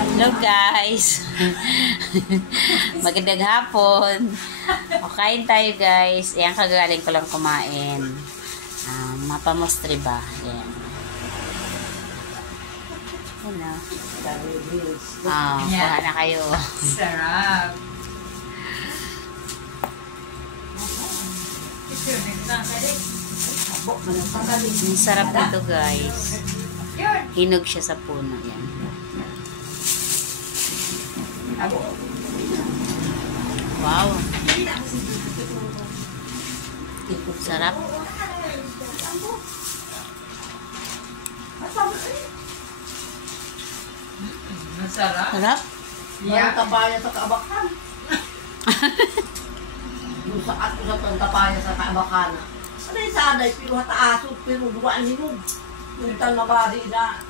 Hello guys. Magandang hapon. O, kain tayo guys. Ayan, kagaling ko lang kumain. Mapamostre ba? Ayan. Ano? Kuha na kayo. Sarap. Ang sarap nito guys. Hinog siya sa puno. Yan. Wow. Sarap. Masarap. Sarap. Yung tapaya sa kaabakan. Yung saat ko sa tapaya sa kaabakan. Sanay-sanay, pero hataasot, pero duwaan hinog. Yung talmabari na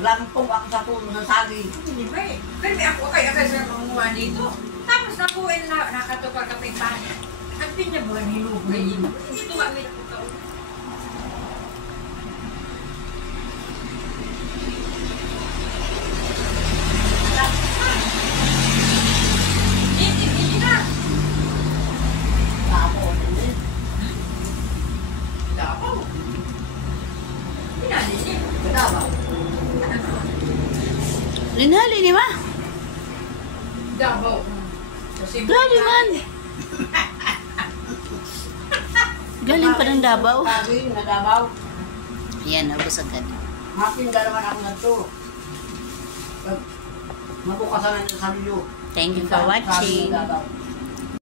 lampong ako sa puno ng saging. Hindi ba eh. Pero may ako kaya sa panguha dito. Tapos nakuha na nakatupa ka may panin. At pinabuhan hinubay yun. Ito kami nakutaw. Linhali ni ma. Davao. Grabe man. Galing pa ng Davao. Galing na Davao. Yan, nabos agad. Matinda naman ako na ito. Mabukasan na sa sabi nyo. Thank you for watching.